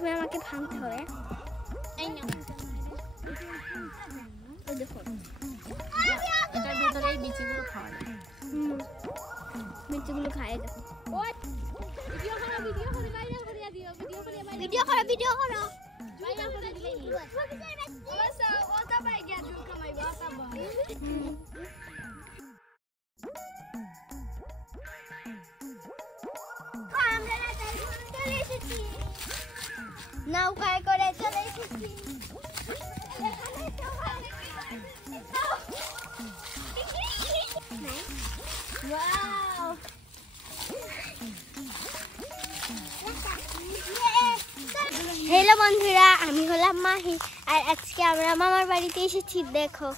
প্রথমে আমাকে ভাঙতে হবে। এই নাও, এই দেখো এটার ভিতরে এই বিচিগুলো খাওয়া যায়। বিচিগুলো খায়। দেখো ভিডিও করো, ভিডিও করে ভাইরাল করে দিও, ভিডিও করে ভাইরাল। ভিডিও করো, ভিডিও করো। ভাইরাল করে দিলেই নি। ওসা ওটা পাই গিয়া তুমি কামাইবা তাবা। নৌকায় করে চলে এসেছি। হ্যালো বন্ধুরা, আমি হলাম মাহি আর আজকে আমরা মামার বাড়িতে এসেছি। দেখো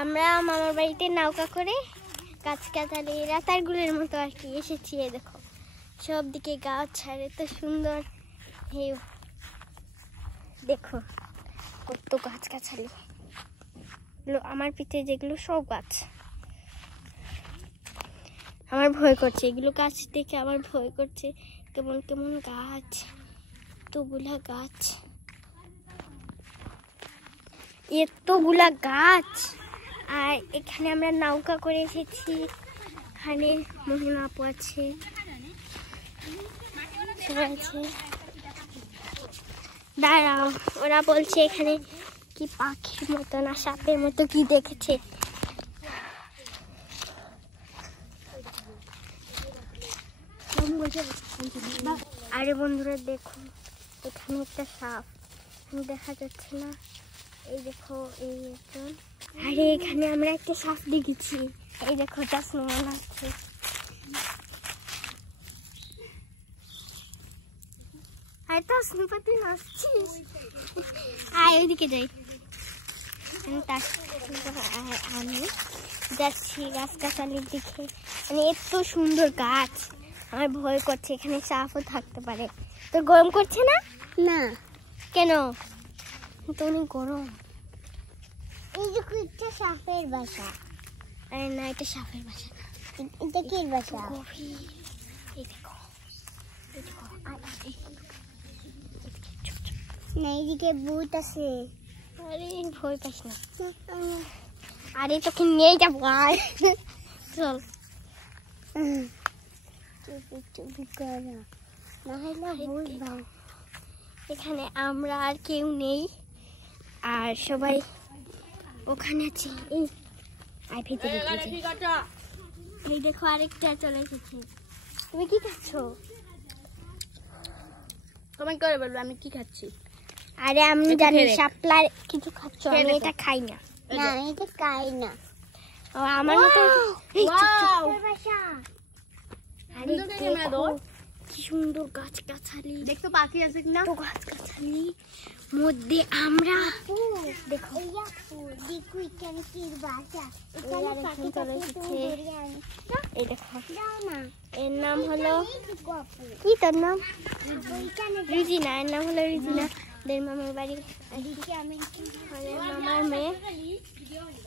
আমরা মামার বাড়িতে নৌকা করে গাছগাছালি রাতারগুলের মতো আর কি এসেছি। দেখো সব দিকে গাছ আর এত সুন্দর। দেখো কত গাছগাছালি, আমার পিঠে যেগুলো সব গাছ। আমার ভয় করছে, এগুলো গাছ দেখে আমার ভয় করছে। কেমন কেমন গাছ, এতগুলা গাছ, এতগুলা গাছ। আর এখানে আমরা নৌকা করে এসেছি। এখানে মহিমা আপু আছে, সবাই আছে। দাঁড়াও, ওরা বলছে এখানে কি পাখির মতো না সাপের মতো কি দেখেছে। আরে বন্ধুরা দেখো, এখানে একটা সাপ দেখা যাচ্ছে না, এই দেখো এই একজন। আরে এখানে আমরা একটা সাপ দেখেছি, এই দেখো চাষমা আছে। আর তাসনুপা তুই নাচছিস, আয় ওইদিকে যাই। আমি যাচ্ছি গাছগাছালির দিকে, মানে এত সুন্দর গাছ। আমার ভয় করছে, এখানে সাপও থাকতে পারে। তোর গরম করছে না? না। কেন? তো অনেক গরম। এই যে একটা সাপের বাসা। আরে না, এটা সাপের বাসা না, এটা কি বাসা? এই দেখো, এই দেখো না, এইদিকে ভূত আছে। আরে ভয় পাস না, আরে তোকে নিয়ে যাবো, চল। এখানে আমরা আর কেউ নেই, আর সবাই ওখানে আছে। এই দেখো আরেকটা চলে এসেছে। তুমি কি খাচ্ছ? কমেন্ট করে বলবো আমি কি খাচ্ছি। আরে আমি জানি শাপলার কিছু খাচ্ছ, আমি এটা খাই না। না এটা খাই না। আমার মতো কি সুন্দর গাছগাছালি। দেখতো পাখি আছে কিনা? তো গাছগাছালি মধ্যে আমরা দেখো এই দেখো, এর নাম হলো কি, তোর নাম? রিজিনা। এর নাম হলো রিজিনা, দের মামার বাড়ি, মামার মেয়ে।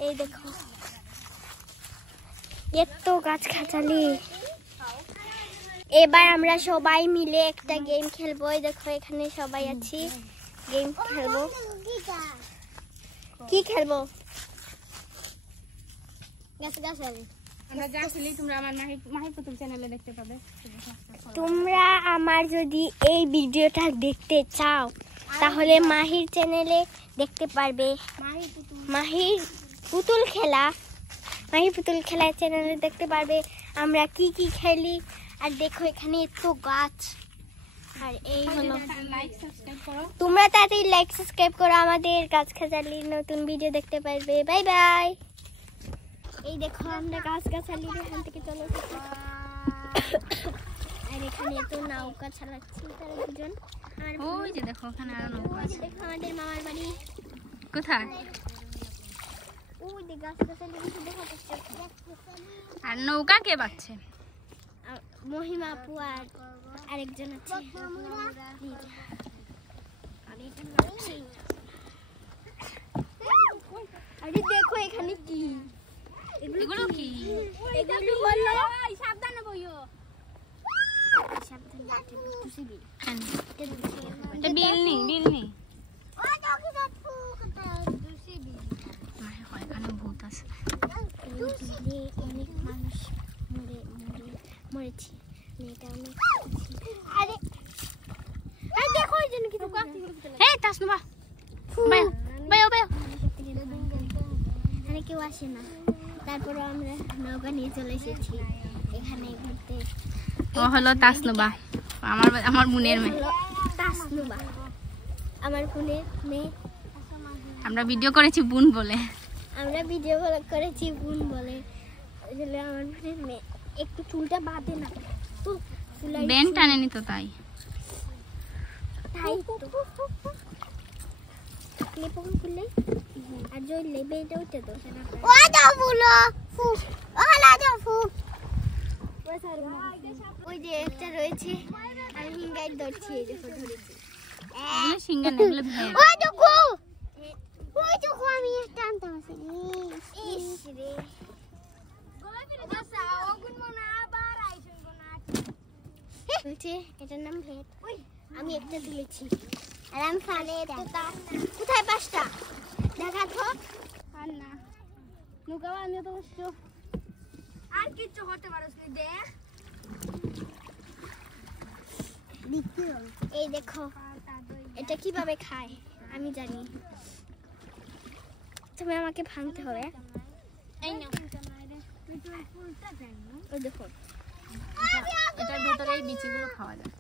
এই দেখো এত গাছগাছালি। এবার আমরা সবাই মিলে একটা গেম খেলবো। দেখো এখানে সবাই আছি, গেম খেলবো। কি খেলবো? আমরা যা খেলি তোমরা আমার মাহি পুতুল চ্যানেলে দেখতে পাবে। তোমরা আমার যদি এই ভিডিওটা দেখতে চাও তাহলে মাহির চ্যানেলে দেখতে পারবে। মাহির পুতুল খেলা, মাহির পুতুল খেলার চ্যানেলে দেখতে পারবে আমরা কি কি খেলি। আর দেখো এখানে এত গাছ। আর এই হলো, তোমরা তাড়াতাড়ি লাইক সাবস্ক্রাইব করো, আমাদের গাছগাছালির নতুন ভিডিও দেখতে পারবে। Bye bye. এই দেখো আমরা গাছগাছালির এখান থেকে চলে এসেছি। আর এখানে তো নৌকা চালাচ্ছি তারা দুজন। আর ওই যে দেখো ওখানে আরো নৌকা আছে। দেখো আমাদের মামার বাড়ি কোথায়? ওই যে গাছগাছালি কিছু দেখা যাচ্ছে। আর নৌকা কে বাচ্ছে? মহিমা আপু আর আরেকজন আছে। আরে দেখো এখানে কি, এগুলো কি? এগুলো হলো সাবধানে বইও, সাবধানে। বিলনি এখানে ভূত আছে। অনেক মানুষ মরেছে। মেয়েটা অনেক আরে দেখো এখানে কেউ আসে না। তারপরে আমরা নৌকা নিয়ে চলে এসেছি এখানে ঘুরতে। ও হলো তাসনুবা, আমার বোনের মেয়ে। তাসনুবা আমার বোনের মেয়ে। আমরা ভিডিও করেছি বোন বলে। আমরা ভিডিও করেছি বোন বলে। আসলে আমার বোনের মেয়ে। একটু চুলটা বাঁধে না তো, ব্যান্ড টানেনি তো তাই। খুললে আর জল লেবে এটা উঠে তো ওই যে একটা রয়েছে। আমি হিঙ্গাই ধরছি, এই দেখো ধরেছি। সিঙ্গা নেগলে ভয়। ওই দেখো আমি একটা আনতে পারছি। ইস রে বলছে এটার নাম ভেট। আমি একটা তুলেছি আর আমি ফানে কোথায় পাঁচটা দেখা তো আর না নৌকা বানিয়ে তো আর কিছু হতে পারছ না। দেখ এই দেখো এটা কিভাবে খায় আমি জানি। তুমি আমাকে ভাঙতে হবে। এই নাও ওই দেখো এটার ভেতরে এই বিচিগুলো খাওয়া যায়।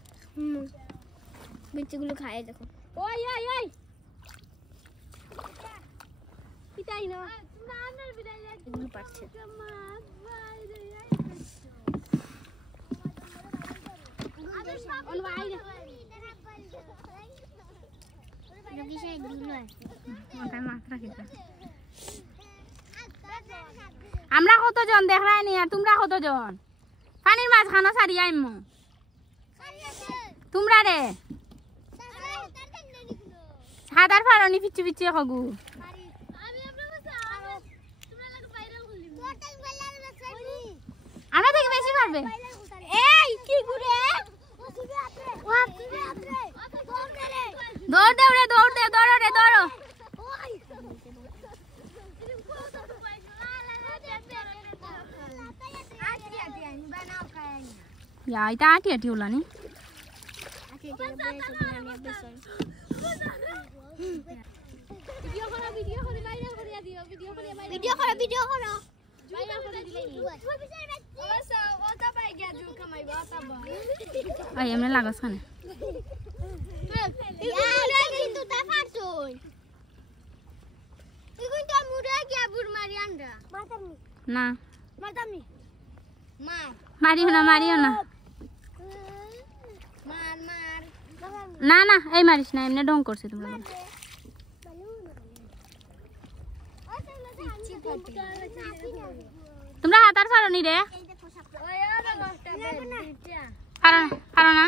বিচিগুলো খায় দেখো। ওই ওই ওই পিটাই না এগুলো পাচ্ছে। আমরা কতজন দেখাই নি আর তোমরা কতজন পানির মাছ খানো সারি আইমু তোমরা রে সাদার ফারনি পিচ্ছি পিচ্ছি হগু আমরা থেকে বেশি পারবে। এই কি ঘুরে দৌড় দে রে দৌড় দে দৌড়ো রে দৌড়ো। या इता आटी आटी होला नि ভিডিও করো आई हमने लागस खाने কিন্তু তা পারছই ইগুন তো মুড়া গিয়া বুর মারি আন্ডা মাতামনি ना মাতামনি মার मारियो ना মার মার ना ना ए मारिस ना एमने ढोंग करছে তোমরা তোমরা হাতার ফারনি রে ফারো না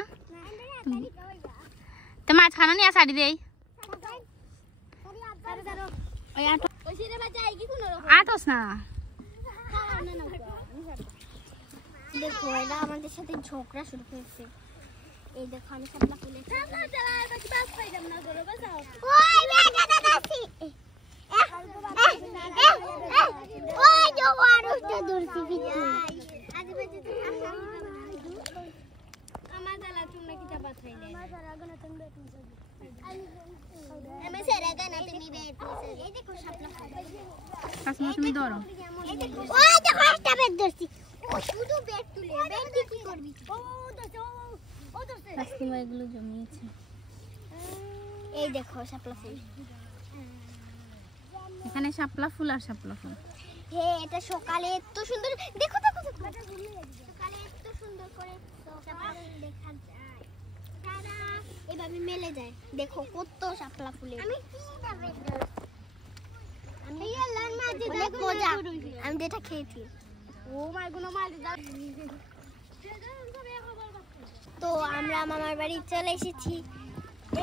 তে মাছ খানা নিয়া সাড়ি দেই ওই আটস না দেখো এরা আমাদের সাথে ঝগড়া শুরু করেছে। এই দেখো আমি সাপলা খুলে ওই বেটা দাদাছি ওই যে ওয়ারুটা দূরছি পিছে আমার দালা তুমি কি চাপা খাইলে আমি সেরাগা না তুমি বেট এই দেখো সাপলা কাসমা তুমি ধরো এই দেখো ওই দেখো একটা বেট ধরছি ও শুধু বেট তুলে বেট কি করবি ও ধরছে কাসমা এগুলো জমিয়েছে। এই দেখো শাপলা ফুল এখানে শাপলা ফুল আর শাপলা ফুল। হে এটা সকালে এত সুন্দর দেখো দেখো সকালে এত সুন্দর করে শাপলা ফুল দেখা যায়। তারা এভাবে মেলে যায় দেখো কত শাপলা ফুলে। আমি কিটা বেট আমি লাল মাঝে দেখো মজা আমি এটা খেয়েছি। ও মাই গুলো মাঝে দাও। তো আমরা মামার বাড়ি চলে এসেছি।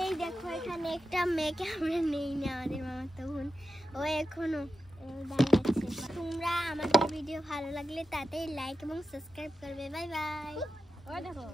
এই দেখো এখানে একটা মেয়েকে আমরা নেই না আমাদের মামার তখন ও এখনো দাঁড়িয়ে আছে। তোমরা আমাদের ভিডিও ভালো লাগলে তাতে লাইক এবং সাবস্ক্রাইব করবে। Bye bye. ও দেখো